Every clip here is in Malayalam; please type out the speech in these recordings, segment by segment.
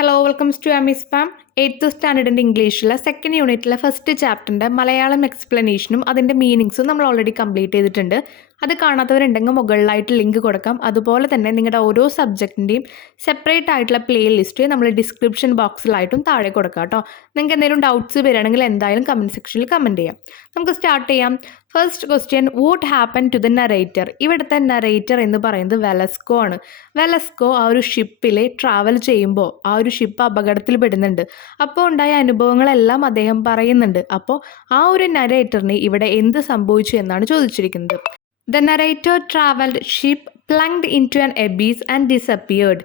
ഹലോ വെൽക്കംസ് ടു അമീസ് ഫാം. 8th സ്റ്റാൻഡേർഡിൻ്റെ ഇംഗ്ലീഷിലെ സെക്കൻഡ് യൂണിറ്റിലെ ഫസ്റ്റ് ചാപ്റ്ററിൻ്റെ മലയാളം എക്സ്പ്ലനേഷനും അതിൻ്റെ മീനിങ്സും നമ്മൾ ഓൾറെഡി കംപ്ലീറ്റ് ചെയ്തിട്ടുണ്ട്. അത് കാണാത്തവരുണ്ടെങ്കിൽ മുകളിലായിട്ട് ലിങ്ക് കൊടുക്കാം. അതുപോലെ തന്നെ നിങ്ങളുടെ ഓരോ സബ്ജക്റ്റിൻ്റെയും സെപ്പറേറ്റ് ആയിട്ടുള്ള പ്ലേ ലിസ്റ്റ് നമ്മൾ ഡിസ്ക്രിപ്ഷൻ ബോക്സിലായിട്ടും താഴെ കൊടുക്കാം കേട്ടോ. നിങ്ങൾക്ക് എന്തെങ്കിലും ഡൗട്ട്സ് വരികയാണെങ്കിൽ എന്തായാലും കമൻറ്റ് സെക്ഷനിൽ കമൻറ്റ് ചെയ്യാം. നമുക്ക് സ്റ്റാർട്ട് ചെയ്യാം. First question, what happen to the narrator? ഇവിടുത്തെ നറേറ്റർ എന്ന് പറയുന്നത് വെലസ്കോ ആണ്. വെലസ്കോ ആ ഒരു ഷിപ്പിൽ ട്രാവൽ ചെയ്യുമ്പോൾ ആ ഒരു ഷിപ്പ് അപകടത്തിൽ പെടുന്നുണ്ട്. അപ്പോൾ ഉണ്ടായ അനുഭവങ്ങളെല്ലാം അദ്ദേഹം പറയുന്നുണ്ട്. അപ്പോൾ ആ ഒരു നരേറ്ററിന് ഇവിടെ എന്ത് സംഭവിച്ചു എന്നാണ് ചോദിച്ചിരിക്കുന്നത്. The narrator traveled ship plunged into an abyss and disappeared.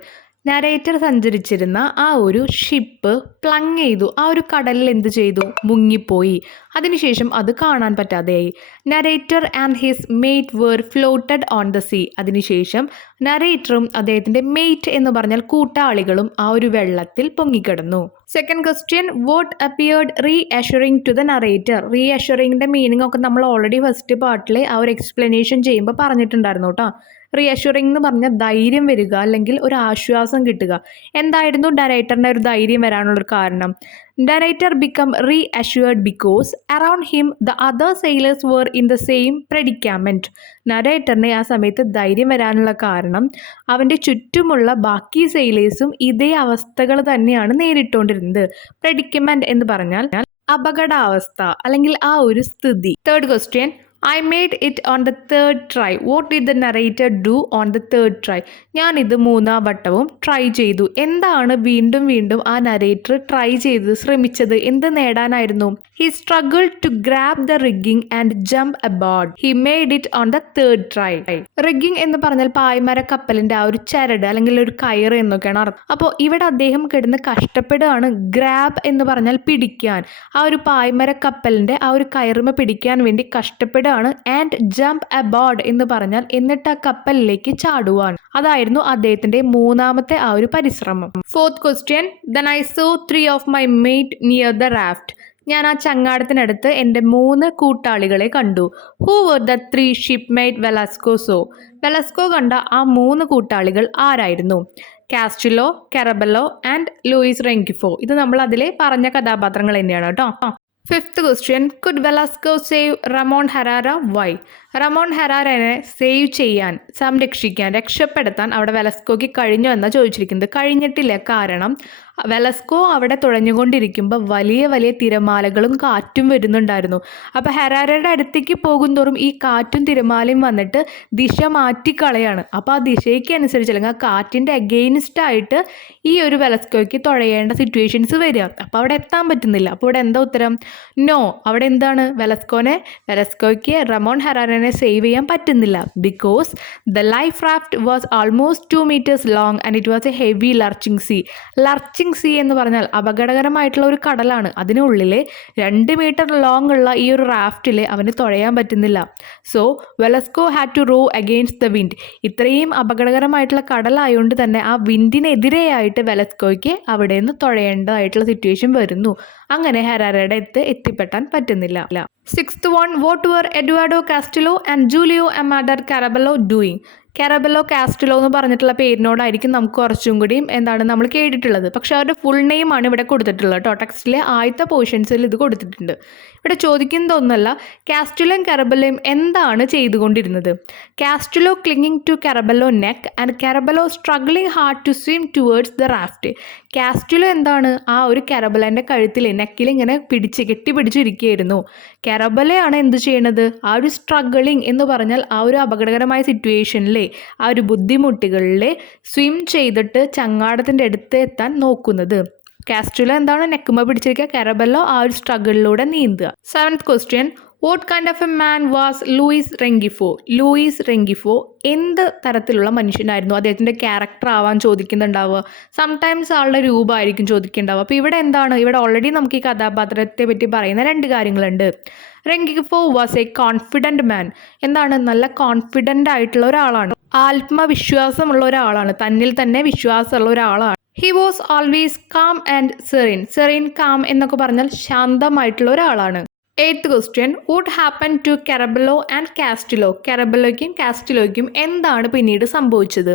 Narrator സഞ്ചരിച്ചിരുന്ന ആ ഒരു ഷിപ്പ് പ്ലങ് ചെയ്തു, ആ ഒരു കടലിൽ എന്ത് ചെയ്തു, മുങ്ങിപ്പോയി. അതിനുശേഷം അത് കാണാൻ പറ്റാതെയായി. Narrator and his mate were floated on the sea. അതിനുശേഷം നരേറ്ററും അദ്ദേഹത്തിൻ്റെ മെയ്റ്റ് എന്ന് പറഞ്ഞാൽ കൂട്ടാളികളും ആ ഒരു വെള്ളത്തിൽ പൊങ്ങിക്കിടന്നു. Second question, what appeared reassuring to the narrator? റീ അഷറിങ്ങിൻ്റെ മീനിങ് ഒക്കെ നമ്മൾ ഓൾറെഡി ഫസ്റ്റ് പാർട്ടിൽ ആ ഒരു എക്സ്പ്ലനേഷൻ ചെയ്യുമ്പോൾ പറഞ്ഞിട്ടുണ്ടായിരുന്നു കേട്ടോ. റീഅഷ്യൂറിംഗ് എന്ന് പറഞ്ഞാൽ ധൈര്യം വരിക, അല്ലെങ്കിൽ ഒരു ആശ്വാസം കിട്ടുക. എന്തായിരുന്നു നരേറ്ററിൻ്റെ ഒരു ധൈര്യം വരാനുള്ളൊരു കാരണം? Narrator become reassured because around him the other sailors were in the same predicament. നരേറ്ററിന് ആ സമയത്ത് ധൈര്യം വരാനുള്ള കാരണം അവൻ്റെ ചുറ്റുമുള്ള ബാക്കി സെയിലേഴ്സും ഇതേ അവസ്ഥകൾ തന്നെയാണ് നേരിട്ടുകൊണ്ടിരുന്നത്. പ്രെഡിക്കമെൻറ്റ് എന്ന് പറഞ്ഞാൽ അപകടാവസ്ഥ അല്ലെങ്കിൽ ആ ഒരു സ്ഥിതി. Third question, I made it on the third try. What did the narrator do on the third try? ഞാനിത് മൂന്നാം വട്ടവും ട്രൈ ചെയ്തു. എന്താണ് വീണ്ടും വീണ്ടും ആ നരേറ്റർ ട്രൈ ചെയ്ത് ശ്രമിച്ചത്? എന്ത് നേടാനായിരുന്നു? He struggled to grab the rigging and jump aboard. He made it on the third try. Rigging എന്ന് പറഞ്ഞാൽ പായ്മര കപ്പലിൻ്റെ ആ ഒരു ചരട് അല്ലെങ്കിൽ ഒരു കയറ് എന്നൊക്കെയാണ് അർത്ഥം. അപ്പോൾ ഇവിടെ അദ്ദേഹം കിടന്ന് കഷ്ടപ്പെടുകയാണ്. ഗ്രാബ് എന്ന് പറഞ്ഞാൽ പിടിക്കാൻ, ആ ഒരു പായ്മര കപ്പലിൻ്റെ ആ ഒരു കയറുമ പിടിക്കാൻ വേണ്ടി കഷ്ടപ്പെടുകയാണ്. ആൻഡ് ജംപ് അബോർഡ് എന്ന് പറഞ്ഞാൽ എന്നിട്ട് ആ കപ്പലിലേക്ക് ചാടുവാൻ. അതായിരുന്നു അദ്ദേഹത്തിന്റെ മൂന്നാമത്തെ ആ ഒരു പരിശ്രമം. Fourth question, then I saw 3 of my mate near the raft. ഞാൻ ആ ചങ്ങാടത്തിനടുത്ത് എൻ്റെ 3 കൂട്ടാളികളെ കണ്ടു. Who were the 3 shipmate Velasco saw? Velasco കണ്ട ആ 3 കൂട്ടാളികൾ ആരായിരുന്നു? Castillo, Caraballo and Luis Rengifo. ഇത് നമ്മൾ അതിലെ പറഞ്ഞ കഥാപാത്രങ്ങൾ തന്നെയാണ് കേട്ടോ. Fifth question, could Velasco save Ramon Herrera? Why? Ramon ഹെറാരനെ സേവ് ചെയ്യാൻ, സംരക്ഷിക്കാൻ, രക്ഷപ്പെടുത്താൻ അവിടെ വെലസ്കോയ്ക്ക് കഴിഞ്ഞു എന്നാണ് ചോദിച്ചിരിക്കുന്നത്. കഴിഞ്ഞിട്ടില്ല. കാരണം വെലസ്കോ അവിടെ തുഴഞ്ഞുകൊണ്ടിരിക്കുമ്പോൾ വലിയ വലിയ തിരമാലകളും കാറ്റും വരുന്നുണ്ടായിരുന്നു. അപ്പോൾ ഹെറാരയുടെ അടുത്തേക്ക് പോകുന്തോറും ഈ കാറ്റും തിരമാലയും വന്നിട്ട് ദിശ മാറ്റിക്കളയാണ്. അപ്പോൾ ആ ദിശയ്ക്ക് അനുസരിച്ച് അല്ലെങ്കിൽ ആ കാറ്റിൻ്റെ അഗെയിൻസ്റ്റ് ആയിട്ട് ഈ ഒരു വെലസ്കോയ്ക്ക് തുഴയേണ്ട സിറ്റുവേഷൻസ് വരിക. അപ്പോൾ അവിടെ എത്താൻ പറ്റുന്നില്ല. അപ്പോൾ ഇവിടെ എന്താ ഉത്തരം? നോ. അവിടെ എന്താണ്? വെലസ്കോയ്ക്ക് റമോൺ ഹെറാരനെ സേവ് ചെയ്യാൻ പറ്റുന്നില്ല. Because the life raft was almost 2 meters long and it was a heavy lurching sea. Lurching sea എന്ന് പറഞ്ഞാൽ അപകടകരമായിട്ടുള്ള ഒരു കടലാണ്. അതിനുള്ളിൽ 2 meter ലോങ് ഉള്ള ഈ ഒരു റാഫ്റ്റിൽ അവന് തുഴയാൻ പറ്റുന്നില്ല. So Velasco had to row against the wind. ഇത്രയും അപകടകരമായിട്ടുള്ള കടലായതുകൊണ്ട് തന്നെ ആ വിൻഡിനെതിരെയായിട്ട് വെലസ്കോയ്ക്ക് അവിടെ നിന്ന് തുഴയേണ്ടതായിട്ടുള്ള സിറ്റുവേഷൻ വരുന്നു. അങ്ങനെ ഹെറാരയുടെ എത്തിപ്പെട്ടാൻ പറ്റുന്നില്ല. Sixth one, what were Eduardo Castillo and Julio Amador Caraballo doing? Caraballo Castillo എന്ന് പറഞ്ഞിട്ടുള്ള പേരിനോടായിരിക്കും നമുക്ക് കുറച്ചും കൂടിയും നമ്മൾ കേട്ടിട്ടുള്ളത്. പക്ഷേ അവരുടെ ഫുൾ നെയിം ആണ് ഇവിടെ കൊടുത്തിട്ടുള്ളത് കേട്ടോ. ടെക്സ്റ്റിലെ ആദ്യത്തെ പോർഷൻസിൽ ഇത് കൊടുത്തിട്ടുണ്ട്. ഇവിടെ ചോദിക്കുന്നതൊന്നുമല്ല, കാസ്റ്റിലോയും കാരബെല്ലോയും എന്താണ് ചെയ്തുകൊണ്ടിരുന്നത്? Castillo clinging to Caraballo neck and Caraballo struggling hard to swim towards the raft. Castillo എന്താണ് ആ ഒരു കാരബെല്ലോൻ്റെ കഴുത്തിൽ നെക്കിൽ ഇങ്ങനെ കെട്ടിപ്പിടിച്ചിരിക്കുകയായിരുന്നു. കാരബെല്ലോയാണ് എന്ത് ചെയ്യണത്? ആ ഒരു സ്ട്രഗിളിങ് എന്ന് പറഞ്ഞാൽ ആ ഒരു അപകടകരമായ സിറ്റുവേഷനിൽ, ആ ഒരു ബുദ്ധിമുട്ടുകളിൽ സ്വിം ചെയ്തിട്ട് ചങ്ങാടത്തിൻ്റെ അടുത്ത് എത്താൻ നോക്കുന്നത്. കാസ്റ്റിലോ എന്താണ് നെക്കുമ പിടിച്ചിരിക്കുക, കാരബെല്ലോ ആ ഒരു സ്ട്രഗിളിലൂടെ നീന്തുക. Seventh question, what kind of a man was Luis Rengifo? Luis Rengifo എന്ത് തരത്തിലുള്ള മനുഷ്യനായിരുന്നു? അദ്ദേഹത്തിൻ്റെ ക്യാരക്ടർ ആവാൻ ചോദിക്കുന്നുണ്ടാവുക. സംടൈംസ് ആളുടെ രൂപമായിരിക്കും ചോദിക്കുന്നുണ്ടാവുക. അപ്പോൾ ഇവിടെ എന്താണ്? ഇവിടെ ഓൾറെഡി നമുക്ക് ഈ കഥാപാത്രത്തെ പറ്റി പറയുന്ന 2 കാര്യങ്ങളുണ്ട്. റെങ്കിഫോ വാസ് എ കോൺഫിഡൻറ്റ് മാൻ. എന്താണ്? നല്ല കോൺഫിഡൻ്റ് ആയിട്ടുള്ള ഒരാളാണ്, ആത്മവിശ്വാസമുള്ള ഒരാളാണ്, തന്നിൽ തന്നെ വിശ്വാസമുള്ള ഒരാളാണ്. He was always calm and serene. Serene, calm എന്നൊക്കെ പറഞ്ഞാൽ ശാന്തമായിട്ടുള്ള ഒരാളാണ്. 8th question, what happen to Caraballo and Castillo? കാരബെല്ലോയ്ക്കും കാസ്റ്റിലോയ്ക്കും എന്താണ് പിന്നീട് സംഭവിച്ചത്?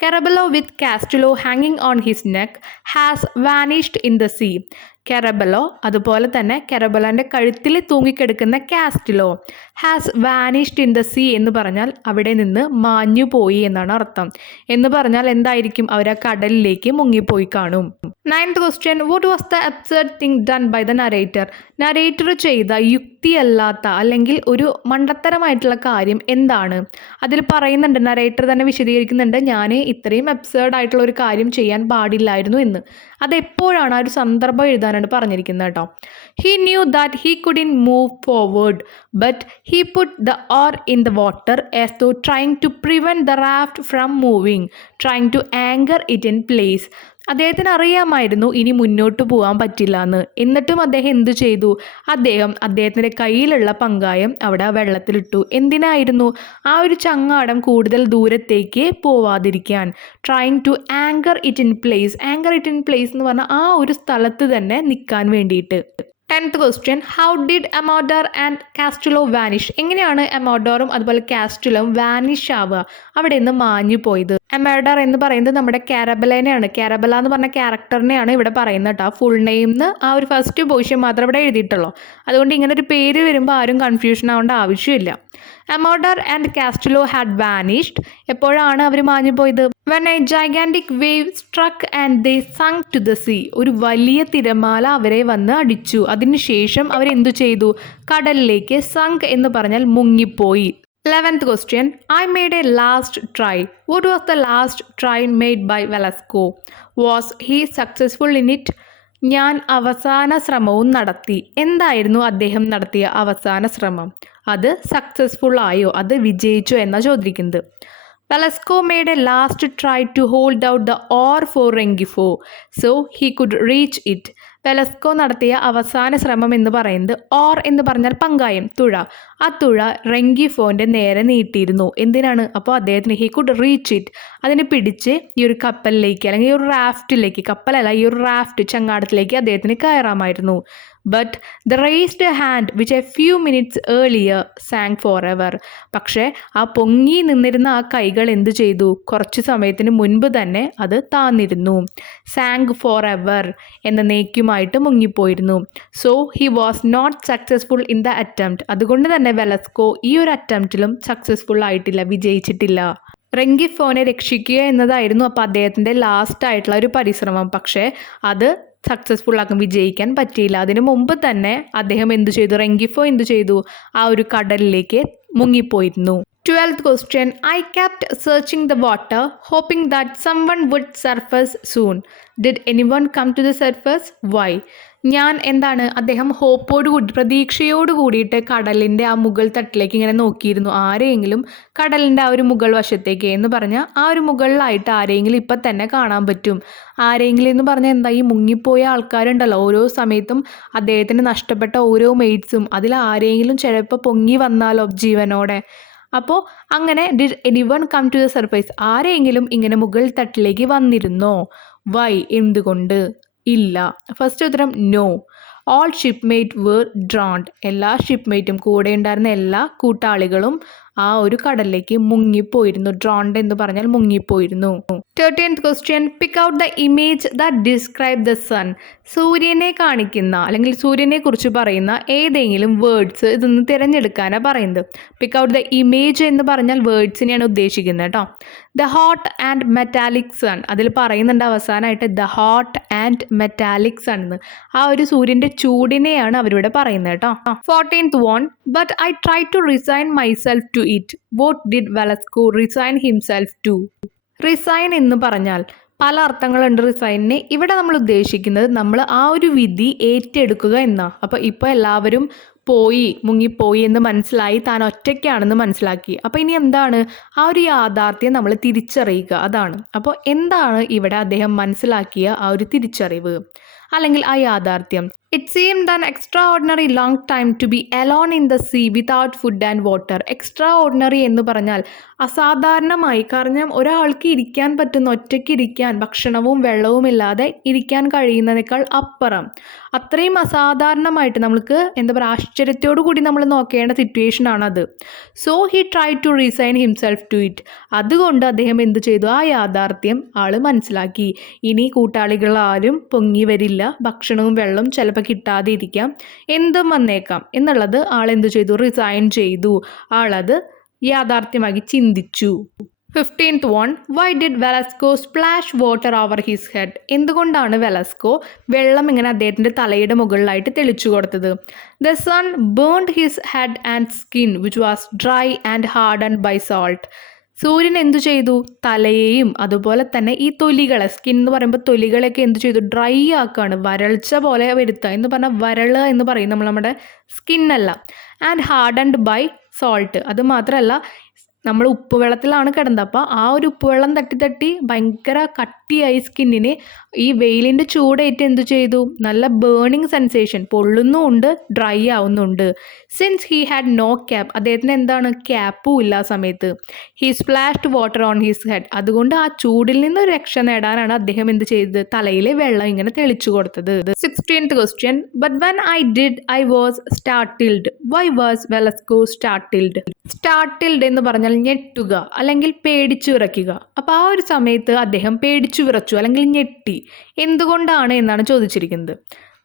Carabello with Castello hanging on his neck has vanished in the sea. കെറബലോ അതുപോലെ തന്നെ കെറബലോൻ്റെ കഴുത്തിൽ തൂങ്ങിക്കിടക്കുന്ന Castillo has vanished in the sea എന്ന് പറഞ്ഞാൽ അവിടെ നിന്ന് മാഞ്ഞു പോയി എന്നാണ് അർത്ഥം. എന്ന് പറഞ്ഞാൽ എന്തായിരിക്കും, അവർ ആ കടലിലേക്ക് മുങ്ങിപ്പോയി കാണും. 9th question, what was the absurd thing done by the narrator? Narrator ചെയ്ത യുക്തിയല്ലാത്ത അല്ലെങ്കിൽ ഒരു മണ്ടത്തരമായിട്ടുള്ള കാര്യം എന്താണ്? അതിൽ പറയുന്നുണ്ട്, നരേറ്റർ തന്നെ വിശദീകരിക്കുന്നുണ്ട്, ഞാൻ ഇത്രയും അബ്സേർഡ് ആയിട്ടുള്ള ഒരു കാര്യം ചെയ്യാൻ പാടില്ലായിരുന്നു എന്ന്. അതെപ്പോഴാണ്, ആ ഒരു സന്ദർഭം എഴുതാനാണ് പറഞ്ഞിരിക്കുന്നത് കേട്ടോ. He knew that he couldn't move forward but he put the oar in the water as though trying to prevent the raft from moving trying to anchor it in place. അദ്ദേഹത്തിന് അറിയാമായിരുന്നു ഇനി മുന്നോട്ട് പോകാൻ പറ്റില്ല എന്ന്. എന്നിട്ടും അദ്ദേഹം എന്തു ചെയ്തു? അദ്ദേഹത്തിൻ്റെ കയ്യിലുള്ള പങ്കായം അവിടെ വെള്ളത്തിലിട്ടു. എന്തിനായിരുന്നു? ആ ഒരു ചങ്ങാടം കൂടുതൽ ദൂരത്തേക്ക് പോവാതിരിക്കാൻ. Trying to anchor it in place. Anchor it in place എന്ന് പറഞ്ഞാൽ ആ ഒരു സ്ഥലത്ത് തന്നെ നിൽക്കാൻ വേണ്ടിയിട്ട്. 10th question, how did Amador and Castello vanish? എങ്ങനെയാണ് അമോഡോറും അതുപോലെ കാസ്റ്റുലോവും വാനിഷ് ആവുക, അവിടെ നിന്ന് മാഞ്ഞു പോയത്? അമോഡർ എന്ന് പറയുന്നത് നമ്മുടെ കാരബലേനെയാണ്. കാരബല എന്ന് പറഞ്ഞ ക്യാരക്ടറിനെയാണ് ഇവിടെ പറയുന്നത് കേട്ടോ. ഫുൾ നെയിംന്ന് ആ ഒരു ഫസ്റ്റ് പോർഷൻ മാത്രമേ ഇവിടെ എഴുതിയിട്ടുള്ളൂ. അതുകൊണ്ട് ഇങ്ങനെ ഒരു പേര് വരുമ്പോൾ ആരും കൺഫ്യൂഷൻ ആവേണ്ട ആവശ്യമില്ല. അമോഡർ ആൻഡ് കാസ്റ്റുലോ ഹാഡ് വാനിഷ്ഡ്. എപ്പോഴാണ് അവർ മാഞ്ഞു പോയത്? When a gigantic wave struck and they sunk to the sea. ഒരു വലിയ തിരമാല അവരെ വന്ന് അടിച്ചു. അതിനുശേഷം അവരെന്തു ചെയ്തു? കടലിലേക്ക്. സങ്ക് എന്ന് പറഞ്ഞാൽ മുങ്ങിപ്പോയി. 11th question, I made a last try. What was the last try made by Velasco? Was he successful in it? ഞാൻ അവസാന ശ്രമവും നടത്തി. എന്തായിരുന്നു അദ്ദേഹം നടത്തിയ അവസാന ശ്രമം? അത് സക്സസ്ഫുൾ ആയോ, അത് വിജയിച്ചോ എന്നാണ് ചോദിക്കുന്നത്. Velasco made a last try to hold out the oar for Rengifo so he could reach it. Velasco നടത്തിയ അവസാന ശ്രമം എന്ന് പറയുന്നത്, ഓർ എന്ന് പറഞ്ഞാൽ പങ്കായം, തുഴ. ആ തുഴ റെങ്കിഫോൻ്റെ നേരെ നീട്ടിയിരുന്നു. എന്തിനാണ്? അപ്പോൾ അദ്ദേഹത്തിന് ഹി കുഡ് റീച്ച് ഇറ്റ്, അതിനെ പിടിച്ച് ഈ ഒരു കപ്പലിലേക്ക് അല്ലെങ്കിൽ ഈ ഒരു റാഫ്റ്റിലേക്ക്, കപ്പലല്ല ഈ ഒരു റാഫ്റ്റ് ചങ്ങാടത്തിലേക്ക് അദ്ദേഹത്തിന് കയറാമായിരുന്നു. But the raised hand which a few minutes earlier sank forever. പക്ഷേ ആ പൊങ്ങി നിന്നിരുന്ന ആ കൈകൾ എന്തു ചെയ്തു? കുറച്ച് സമയത്തിന് മുൻപ് തന്നെ അത് താന്നിരുന്നു. സാങ് ഫോർ എവർ എന്ന നേക്കുമായിട്ട് മുങ്ങിപ്പോയിരുന്നു. So he was not successful in the attempt. അതുകൊണ്ട് തന്നെ വെലസ്കോ ഈ ഒരു അറ്റംപ്റ്റിലും സക്സസ്ഫുൾ ആയിട്ടില്ല, വിജയിച്ചിട്ടില്ല. റെങ്കിഫോനെ രക്ഷിക്കുക എന്നതായിരുന്നു അപ്പോൾ അദ്ദേഹത്തിൻ്റെ ലാസ്റ്റ് ആയിട്ടുള്ള ഒരു പരിശ്രമം. പക്ഷേ അത് സക്സസ്ഫുൾ ആക്കാൻ, വിജയിക്കാൻ പറ്റിയില്ല. അതിനു മുമ്പ് തന്നെ അദ്ദേഹം എന്തു ചെയ്തു? റെങ്കിഫോ എന്തു ചെയ്തു? ആ ഒരു കടലിലേക്ക് മുങ്ങിപ്പോയിരുന്നു. 12th question, I kept searching the water hoping that someone would surface soon. Did anyone come to the surface? Why? ഞാൻ എന്താണ്, അദ്ദേഹം ഹോപ്പോടുകൂടി, പ്രതീക്ഷയോട് കൂടിയിട്ട് കടലിൻ്റെ ആ മുകൾ തട്ടിലേക്ക് ഇങ്ങനെ നോക്കിയിരുന്നു. ആരെയെങ്കിലും കടലിൻ്റെ ആ ഒരു മുകൾ വശത്തേക്ക് എന്ന് പറഞ്ഞാൽ ആ ഒരു മുകളിലായിട്ട് ആരെങ്കിലും ഇപ്പം തന്നെ കാണാൻ പറ്റും. ആരെങ്കിലും എന്ന് പറഞ്ഞാൽ എന്താ, ഈ മുങ്ങിപ്പോയ ആൾക്കാരുണ്ടല്ലോ, ഓരോ സമയത്തും അദ്ദേഹത്തിന് നഷ്ടപ്പെട്ട ഓരോ മെയ്റ്റ്സും, അതിൽ ആരെങ്കിലും ചിലപ്പോൾ പൊങ്ങി വന്നാലോ ജീവനോടെ. അപ്പോൾ അങ്ങനെ did anyone come to the surface, ആരെങ്കിലും ഇങ്ങനെ മുകൾ തട്ടിലേക്ക് വന്നിരുന്നോ? വൈ, എന്തുകൊണ്ട്? ഇല്ല. ഫസ്റ്റ് ഉത്തരം no. All shipmate were drowned. എല്ലാ ഷിപ്പ്മേറ്റും, കൂടെ ഉണ്ടായിരുന്ന എല്ലാ കൂട്ടാളികളും ആ ഒരു കടലിലേക്ക് മുങ്ങിപ്പോയിരുന്നു. ഡ്രോൺഡ് എന്ന് പറഞ്ഞാൽ മുങ്ങിപ്പോയിരുന്നു. 13th question, pick out the image that describe the sun. സൂര്യനെ കാണിക്കുന്ന അല്ലെങ്കിൽ സൂര്യനെ കുറിച്ച് പറയുന്ന ഏതെങ്കിലും വേർഡ്സ് ഇതൊന്ന് തിരഞ്ഞെടുക്കാനാണ് പറയുന്നത്. പിക്ക് ഔട്ട് ദ ഇമേജ് എന്ന് പറഞ്ഞാൽ വേർഡ്സിനെയാണ് ഉദ്ദേശിക്കുന്നത് കേട്ടോ. The hot and metallic sun, അതിൽ പറയുന്നുണ്ട് അവസാനമായിട്ട് the hot and metallic sun എന്ന്. ആ ഒരു സൂര്യൻ്റെ ചൂടിനെയാണ് അവരിവിടെ പറയുന്നത് കേട്ടോ. 14th one, but I tried to resign myself to it. What did Velasco resign himself to? Resign എന്ന് പറഞ്ഞാൽ പല അർത്ഥങ്ങളുണ്ട് റിസൈനിന്. ഇവിടെ നമ്മൾ ഉദ്ദേശിക്കുന്നത് നമ്മൾ ആ ഒരു വിധി ഏറ്റെടുക്കുക എന്നാണ്. അപ്പോൾ ഇപ്പോൾ എല്ലാവരും മുങ്ങിപ്പോയി എന്ന് മനസ്സിലായി, താൻ ഒറ്റയ്ക്കാണെന്ന് മനസ്സിലാക്കി. അപ്പോൾ ഇനി എന്താണ്? ആ ഒരു യാഥാർത്ഥ്യം നമ്മൾ തിരിച്ചറിയുക, അതാണ്. അപ്പോൾ എന്താണ് ഇവിടെ അദ്ദേഹം മനസ്സിലാക്കിയ ആ ഒരു തിരിച്ചറിവ് അല്ലെങ്കിൽ ആ യാഥാർത്ഥ്യം? It seemed an extraordinary long time to be alone in the sea without food and water. Extraordinary എന്ന് പറഞ്ഞാൽ അസാധാരണമായി, കാരണം ഒരാൾക്ക് ഇരിക്കാൻ പറ്റുന്ന, ഒറ്റയ്ക്ക് ഇരിക്കാൻ ഭക്ഷണവും വെള്ളവും ഇല്ലാതെ ഇരിക്കാൻ കഴിയുന്നതിനേക്കാൾ അപ്പുറം, അത്രയും അസാധാരണമായിട്ട് നമ്മൾക്ക് എന്താ പറയുക, ആശ്ചര്യത്തോടു കൂടി നമ്മൾ നോക്കേണ്ട സിറ്റുവേഷൻ ആണത്. So he try to resign himself to it. അതുകൊണ്ട് അദ്ദേഹം എന്ത് ചെയ്തു, ആ യാഥാർത്ഥ്യം ആൾ മനസ്സിലാക്കി. ഇനി കൂട്ടാളികളാരും പൊങ്ങി വരില്ല, ഭക്ഷണവും വെള്ളവും ചിലപ്പോൾ കിട്ടാതെ ഇരിക്കാം, എന്തും വന്നേക്കാം എന്നുള്ളത് ആളെന്തു ചെയ്തു, റിസൈൻ ചെയ്തു. ആളത് യാഥാർത്ഥ്യമാക്കി ചിന്തിച്ചു. 15th one, why did Velasco splash water over his head? എന്തുകൊണ്ടാണ് വെലസ്കോ വെള്ളം ഇങ്ങനെ അദ്ദേഹത്തിൻ്റെ തലയുടെ മുകളിലായിട്ട് തെളിച്ചു കൊടുത്തത്? The sun burned his head and skin which was dry and hardened by salt. സൂര്യൻ എന്തു ചെയ്തു, തലയെയും അതുപോലെ തന്നെ ഈ തൊലികളെ, സ്കിൻ എന്ന് പറയുമ്പോൾ തൊലികളെയൊക്കെ എന്തു ചെയ്തു, ഡ്രൈ ആക്കുകയാണ്, വരൾച്ച പോലെ വരുത്തുക എന്ന് പറഞ്ഞാൽ വരളുക എന്ന് പറയും നമ്മൾ നമ്മുടെ സ്കിന്നല്ല. And hardened by salt. അത് മാത്രമല്ല, നമ്മൾ ഉപ്പുവെള്ളത്തിലാണ് കിടന്നത്, അപ്പോൾ ആ ഒരു ഉപ്പുവെള്ളം തട്ടി തട്ടി ഭയങ്കര കട്ടിയായി സ്കിന്നിന്. ഈ വെയിലിൻ്റെ ചൂടേറ്റ് എന്തു ചെയ്തു, നല്ല ബേണിങ് സെൻസേഷൻ, പൊള്ളുന്നുമുണ്ട് ഡ്രൈ ആവുന്നുണ്ട്. Since he had no cap, അദ്ദേഹത്തിന് എന്താണ്, ക്യാപ്പും ഇല്ല ആ സമയത്ത്. He splashed water on his head. അതുകൊണ്ട് ആ ചൂടിൽ നിന്ന് രക്ഷ നേടാനാണ് അദ്ദേഹം എന്ത് ചെയ്തത്, തലയിലെ വെള്ളം ഇങ്ങനെ തെളിച്ചു കൊടുത്തത്. 16th question, but when I did I was startled. Why was Velasco startled? Startled എന്ന് പറഞ്ഞാൽ ഞെട്ടുക അല്ലെങ്കിൽ പേടിച്ചു വിറയ്ക്കുക. അപ്പോൾ ആ ഒരു സമയത്ത് അദ്ദേഹം പേടിച്ചു വിറച്ചു അല്ലെങ്കിൽ ഞെട്ടി. എന്തുകൊണ്ടാണ് എന്നാണ് ചോദിച്ചിരിക്കുന്നത്.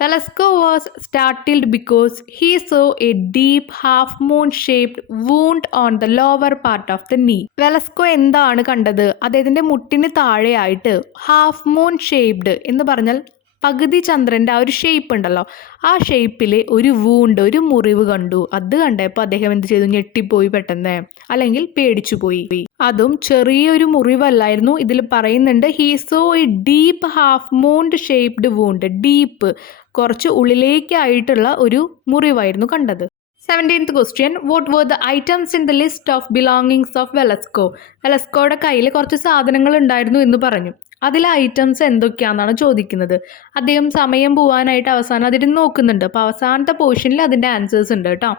Velasco was startled because he saw a deep half moon shaped wound on the lower part of the knee. Velasco എന്താണ് കണ്ടത്, അദ്ദേഹത്തിൻ്റെ മുട്ടിന് താഴെയായിട്ട് ഹാഫ് മൂൺ ഷേപ്ഡ് എന്ന് പറഞ്ഞാൽ പകുതി ചന്ദ്രൻ്റെ ആ ഒരു ഷേപ്പ് ഉണ്ടല്ലോ, ആ ഷേപ്പിൽ ഒരു വൂണ്ട്, ഒരു മുറിവ് കണ്ടു. അത് കണ്ടപ്പോൾ അദ്ദേഹം എന്ത് ചെയ്തു, ഞെട്ടിപ്പോയി പെട്ടെന്ന്, അല്ലെങ്കിൽ പേടിച്ചു പോയി. അതും ചെറിയൊരു മുറിവല്ലായിരുന്നു. ഇതിൽ പറയുന്നുണ്ട് he saw a deep half mooned shaped wound. Deep, കുറച്ച് ഉള്ളിലേക്കായിട്ടുള്ള ഒരു മുറിവായിരുന്നു കണ്ടത്. 17th question, what were the items in the list of belongings of Velasco? വെലസ്കോയുടെ കയ്യിൽ കുറച്ച് സാധനങ്ങൾ ഉണ്ടായിരുന്നു എന്ന് പറഞ്ഞു. അതിലെ ഐറ്റംസ് എന്തൊക്കെയാണെന്നാണ് ചോദിക്കുന്നത്. അദ്ദേഹം സമയം പോകാനായിട്ട് അവസാനം അതിന് നോക്കുന്നുണ്ട്. അപ്പോൾ അവസാനത്തെ പോർഷനിൽ അതിൻ്റെ ആൻസേഴ്സ് ഉണ്ട് കേട്ടോ.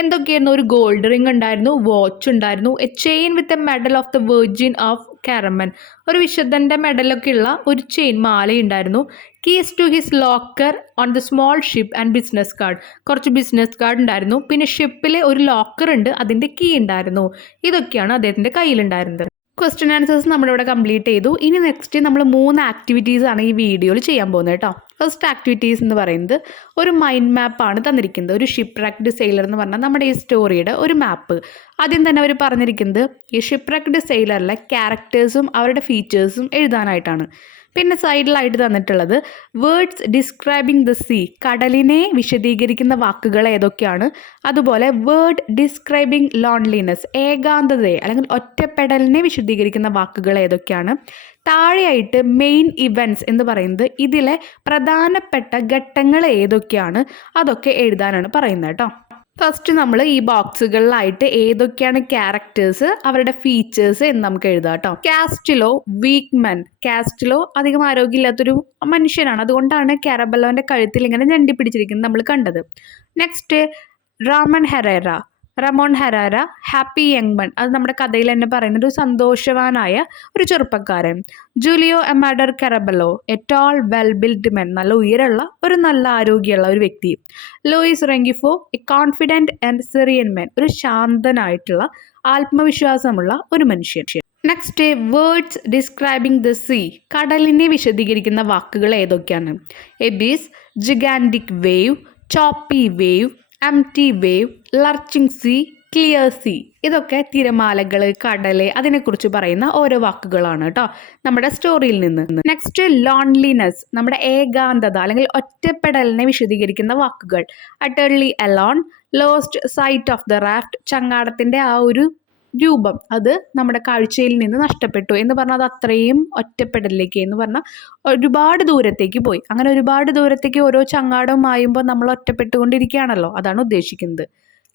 എന്തൊക്കെയായിരുന്നു, ഒരു ഗോൾഡ് റിംഗ് ഉണ്ടായിരുന്നു, വാച്ച് ഉണ്ടായിരുന്നു, a chain with a medal of the Virgin of Carmen, ഒരു വിശുദ്ധൻ്റെ മെഡലൊക്കെ ഉള്ള ഒരു ചെയിൻ മാല ഉണ്ടായിരുന്നു. Keys to his locker on the small ship and business card, കുറച്ച് ബിസിനസ് കാർഡ് ഉണ്ടായിരുന്നു. പിന്നെ ഷിപ്പിൽ ഒരു ലോക്കർ ഉണ്ട്, അതിൻ്റെ കീ ഉണ്ടായിരുന്നു. ഇതൊക്കെയാണ് അദ്ദേഹത്തിൻ്റെ കയ്യിലുണ്ടായിരുന്നത്. ക്വസ്റ്റ്യൻ ആൻസേഴ്സ് നമ്മളിവിടെ കംപ്ലീറ്റ് ചെയ്തു. ഇനി നെക്സ്റ്റ് നമ്മൾ 3 ആക്ടിവിറ്റീസാണ് ഈ വീഡിയോയിൽ ചെയ്യാൻ പോകുന്നത് കേട്ടോ. ഫസ്റ്റ് ആക്ടിവിറ്റീസ് എന്ന് പറയുന്നത് ഒരു മൈൻഡ് മാപ്പാണ് തന്നിരിക്കുന്നത്. ഒരു ഷിപ്പ്രാക്ഡ് സെയിലർ എന്ന് പറഞ്ഞാൽ നമ്മുടെ ഈ സ്റ്റോറിയുടെ ഒരു മാപ്പ്. ആദ്യം തന്നെ അവർ പറഞ്ഞിരിക്കുന്നത് ഈ ഷിപ്പ്രാക്ഡ് സെയിലറിലെ ക്യാരക്ടേഴ്സും അവരുടെ ഫീച്ചേഴ്സും എഴുതാനായിട്ടാണ്. പിന്നെ സൈഡിലായിട്ട് തന്നിട്ടുള്ളത് വേർഡ്സ് ഡിസ്ക്രൈബിങ് ദ സീ, കടലിനെ വിശദീകരിക്കുന്ന വാക്കുകൾ ഏതൊക്കെയാണ്. അതുപോലെ വേർഡ് ഡിസ്ക്രൈബിങ് ലോൺലിനെസ്, ഏകാന്തതയെ അല്ലെങ്കിൽ ഒറ്റപ്പെടലിനെ വിശദീകരിക്കുന്ന വാക്കുകൾ ഏതൊക്കെയാണ്. താഴെയായിട്ട് മെയിൻ ഇവൻറ്റ്സ് എന്ന് പറയുന്നത് ഇതിലെ പ്രധാനപ്പെട്ട ഘട്ടങ്ങൾ ഏതൊക്കെയാണ്, അതൊക്കെ എഴുതാനാണ് പറയുന്നത് കേട്ടോ. ഫസ്റ്റ് നമ്മൾ ഈ ബോക്സുകളിലായിട്ട് ഏതൊക്കെയാണ് ക്യാരക്ടേഴ്സ്, അവരുടെ ഫീച്ചേഴ്സ് എന്ന് നമുക്ക് എഴുതാം കേട്ടോ. കാസ്റ്റിലോ വീക്ക് മെൻ, കാസ്റ്റിലോ അധികം ആരോഗ്യമില്ലാത്തൊരു മനുഷ്യനാണ്, അതുകൊണ്ടാണ് കാരബെല്ലോൻ്റെ കഴുത്തിൽ ഇങ്ങനെ ഞണ്ടി പിടിച്ചിരിക്കുന്നത് നമ്മൾ കണ്ടത്. നെക്സ്റ്റ് റമോൺ ഹെറാര ഹാപ്പി യങ് മൻ, അത് നമ്മുടെ കഥയിൽ തന്നെ പറയുന്നത് ഒരു സന്തോഷവാനായ ഒരു ചെറുപ്പക്കാരൻ. Julio Amador Caraballo a tall well build men, നല്ല ഉയരമുള്ള ഒരു നല്ല ആരോഗ്യമുള്ള ഒരു വ്യക്തി. Luis Rengifo a confident and serene men, ഒരു ശാന്തനായിട്ടുള്ള ആത്മവിശ്വാസമുള്ള ഒരു മനുഷ്യൻ. Next words describing the sea, കടലിനെ വിശദീകരിക്കുന്ന വാക്കുകൾ ഏതൊക്കെയാണ്. Abyss, gigantic wave, choppy wave, empty wave, lurching sea, clear sea. ഇതൊക്കെ തിരമാലകൾ, കടല്, അതിനെക്കുറിച്ച് പറയുന്ന ഓരോ വാക്കുകളാണ് കേട്ടോ നമ്മുടെ സ്റ്റോറിയിൽ നിന്ന്. നെക്സ്റ്റ് ലോൺലിനെസ്, നമ്മുടെ ഏകാന്തത അല്ലെങ്കിൽ ഒറ്റപ്പെടലിനെ വിശദീകരിക്കുന്ന വാക്കുകൾ. Utterly alone, lost sight of the raft, ചങ്ങാടത്തിൻ്റെ ആ ഒരു രൂപം അത് നമ്മുടെ കാഴ്ചയിൽ നിന്ന് നഷ്ടപ്പെട്ടു എന്ന് പറഞ്ഞാൽ അത് അത്രയും ഒറ്റപ്പെടലിലേക്ക് എന്ന് പറഞ്ഞാൽ ഒരുപാട് ദൂരത്തേക്ക് പോയി. അങ്ങനെ ഒരുപാട് ദൂരത്തേക്ക് ഓരോ ചങ്ങാടം മായുമ്പോൾ നമ്മൾ ഒറ്റപ്പെട്ടുകൊണ്ടിരിക്കുകയാണല്ലോ, അതാണ് ഉദ്ദേശിക്കുന്നത്.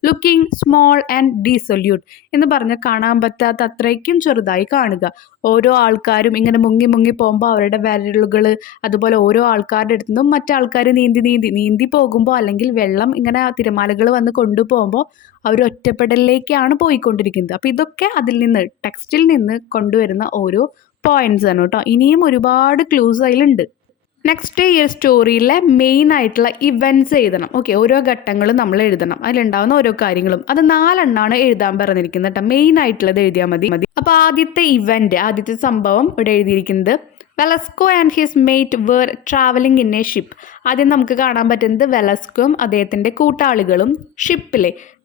ലുക്കിംഗ് സ്മോൾ ആൻഡ് ഡീസൊല്യൂട്ട് എന്ന് പറഞ്ഞാൽ കാണാൻ പറ്റാത്ത അത്രയ്ക്കും ചെറുതായി കാണുക. ഓരോ ആൾക്കാരും ഇങ്ങനെ മുങ്ങി മുങ്ങി പോകുമ്പോൾ അവരുടെ വിരലുകൾ, അതുപോലെ ഓരോ ആൾക്കാരുടെ അടുത്തു നിന്നും മറ്റാൾക്കാർ നീന്തി പോകുമ്പോൾ, അല്ലെങ്കിൽ വെള്ളം ഇങ്ങനെ തിരമാലകൾ വന്ന് കൊണ്ടുപോകുമ്പോൾ അവർ ഒറ്റപ്പെടലിലേക്കാണ് പോയിക്കൊണ്ടിരിക്കുന്നത്. അപ്പോൾ ഇതൊക്കെ അതിൽ നിന്ന്, ടെക്സ്റ്റിൽ നിന്ന് കൊണ്ടുവരുന്ന ഓരോ പോയിന്റ്സ് ആണ് കേട്ടോ. ഇനിയും ഒരുപാട് ക്ലൂസ് അതിലുണ്ട്. നെക്സ്റ്റ് ഈ സ്റ്റോറിയിലെ മെയിൻ ആയിട്ടുള്ള ഇവൻറ്റ്സ് എഴുതണം. ഓക്കെ, ഓരോ ഘട്ടങ്ങളും നമ്മൾ എഴുതണം, അതിലുണ്ടാകുന്ന ഓരോ കാര്യങ്ങളും. അത് 4 എണ്ണമാണ് എഴുതാൻ പറഞ്ഞിരിക്കുന്നത് കേട്ടോ. മെയിൻ ആയിട്ടുള്ളത് എഴുതിയാൽ മതി. അപ്പോൾ ആദ്യത്തെ സംഭവം ഇവിടെ എഴുതിയിരിക്കുന്നത് Velasco and his mate were travelling in a ship. ആദ്യം നമുക്ക് കാണാൻ പറ്റുന്നത് വെലസ്കോയും അദ്ദേഹത്തിൻ്റെ കൂട്ടാളികളും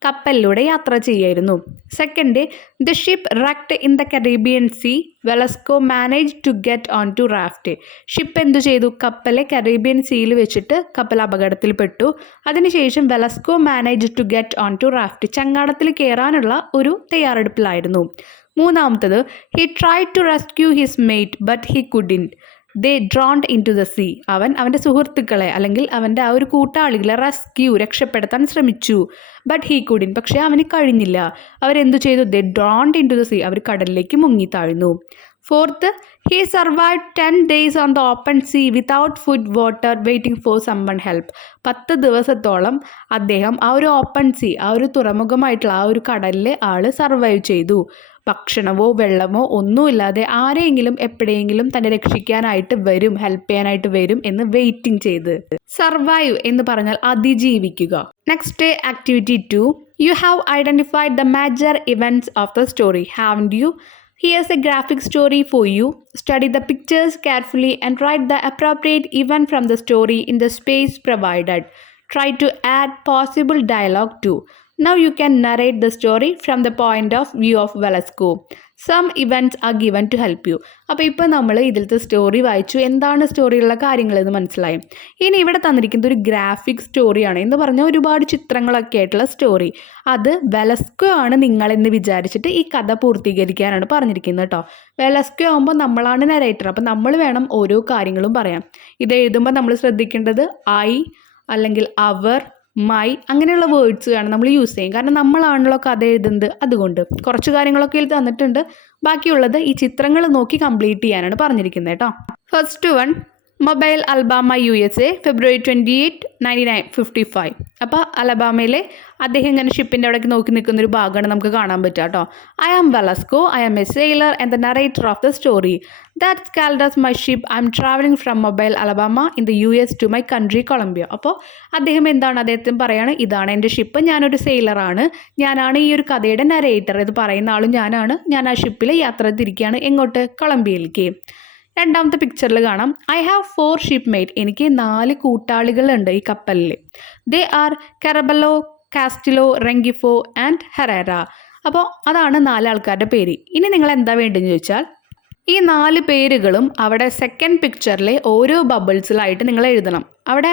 കപ്പലിലൂടെ യാത്ര ചെയ്യായിരുന്നു. Second, the ship wrecked in the Caribbean sea. Velasco manage to get on to raft. Ship എന്തു ചെയ്തു? കപ്പലെ കരീബിയൻ സീയിൽ വെച്ചിട്ട് കപ്പൽ അപകടത്തിൽപ്പെട്ടു. അതിനുശേഷം Velasco manage to get on to raft. ചങ്ങാടത്തിൽ കയറാനുള്ള ഒരു തയ്യാറെടുപ്പിലായിരുന്നു. മൂന്നാമത്തത്, he try to rescue his mate but he couldn't. They drowned into the sea. അവൻ്റെ സുഹൃത്തുക്കളെ, അല്ലെങ്കിൽ അവൻ്റെ ആ ഒരു കൂട്ടാളികളെ രക്ഷപ്പെടുത്താൻ ശ്രമിച്ചു. ബട്ട് ഹി കുഡിൻ, പക്ഷേ അവന് കഴിഞ്ഞില്ല. അവരെന്തു ചെയ്തു? They drowned into the sea. അവർ കടലിലേക്ക് മുങ്ങി താഴ്ന്നു. Fourth, he survive 10 days on the open sea without food water waiting for someone help. 10 ദിവസത്തോളം അദ്ദേഹം ആ ഒരു ഓപ്പൺ സീ, ആ ഒരു തുറമുഖമായിട്ടുള്ള ആ ഒരു കടലിൽ സർവൈവ് ചെയ്തു. ഭക്ഷണമോ വെള്ളമോ ഒന്നുമില്ലാതെ ആരെങ്കിലും എപ്പോഴെങ്കിലും തന്നെ രക്ഷിക്കാനായിട്ട് വരും, ഹെൽപ്പ് ചെയ്യാനായിട്ട് വരും എന്ന് വെയിറ്റിംഗ് ചെയ്ത്. സർവൈവ് എന്ന് പറഞ്ഞാൽ അതിജീവിക്കുക. Next activity 2, you have identified the major events of the story, haven't you? Here's a graphic story for you. Study the pictures carefully and write the appropriate event from the story in the space provided. Try to add possible dialogue too. Now you can narrate the story from the point of view of Velasco. Some events are given to help you. അപ്പോൾ ഇപ്പോൾ നമ്മൾ ഇതിലത്തെ സ്റ്റോറി വായിച്ചു, എന്താണ് സ്റ്റോറിയിലുള്ള കാര്യങ്ങളെന്ന് മനസ്സിലായി. ഇനി ഇവിടെ തന്നിരിക്കുന്നത് ഒരു ഗ്രാഫിക് സ്റ്റോറിയാണ് എന്ന് പറഞ്ഞാൽ ഒരുപാട് ചിത്രങ്ങളൊക്കെ ആയിട്ടുള്ള സ്റ്റോറി. അത് വെലസ്കോ ആണ് നിങ്ങളെന്ന് വിചാരിച്ചിട്ട് ഈ കഥ പൂർത്തീകരിക്കാനാണ് പറഞ്ഞിരിക്കുന്നത് കേട്ടോ. വെലസ്കോ ആകുമ്പോൾ നമ്മളാണ് നരേറ്റർ, അപ്പോൾ നമ്മൾ വേണം ഓരോ കാര്യങ്ങളും പറയാം. ഇത് എഴുതുമ്പോൾ നമ്മൾ ശ്രദ്ധിക്കേണ്ടത് ഐ അല്ലെങ്കിൽ അവർ, മൈ അങ്ങനെയുള്ള വേർഡ്സ് ആണ് നമ്മൾ യൂസ് ചെയ്യും. കാരണം നമ്മളാണല്ലോ കഥ എഴുതുന്നത്. അതുകൊണ്ട് കുറച്ച് കാര്യങ്ങളൊക്കെ എഴുതി തന്നിട്ടുണ്ട്. ബാക്കിയുള്ളത് ഈ ചിത്രങ്ങൾ നോക്കി കംപ്ലീറ്റ് ചെയ്യാനാണ് പറഞ്ഞിരിക്കുന്നത് കേട്ടോ. First one, mobile Alabama USA February 28, 1955. അപ്പോൾ അലബാമയിലെ അദ്ദേഹം ഇങ്ങനെ ഷിപ്പിൻ്റെ അവിടേക്ക് നോക്കി നിൽക്കുന്നൊരു ഭാഗമാണ് നമുക്ക് കാണാൻ പറ്റുക കേട്ടോ. I am Velasco, I am a sailor and the narrator of the story. That's Caldas my ship. I am travelling from Mobile Alabama in the US to my country Colombia. അപ്പോൾ അദ്ദേഹത്തിന് പറയാണ്, ഇതാണ് എൻ്റെ ഷിപ്പ്, ഞാനൊരു സെയിലറാണ്, ഞാനാണ് ഈ ഒരു കഥയുടെ നരേറ്റർ. ഇത് പറയുന്ന ആളും ഞാനാണ്. ഞാൻ ആ ഷിപ്പിൽ യാത്ര തിരിക്കുകയാണ്. എങ്ങോട്ട്? കൊളംബിയയിലേക്ക്. രണ്ടാമത്തെ പിക്ചറിൽ കാണാം, ഐ ഹാവ് 4 ഷിപ്പ്മേറ്റ്. എനിക്ക് 4 കൂട്ടാളികളുണ്ട് ഈ കപ്പലിൽ. They are Caraballo, Castillo, Rengifo and Herrera. അപ്പോൾ അതാണ് 4 ആൾക്കാരുടെ പേര്. ഇനി നിങ്ങൾ എന്താ വേണ്ടതെന്ന് ചോദിച്ചാൽ, ഈ 4 പേരുകളും അവിടെ സെക്കൻഡ് പിക്ചറിലെ ഓരോ ബബിൾസിലായിട്ട് നിങ്ങൾ എഴുതണം. അവിടെ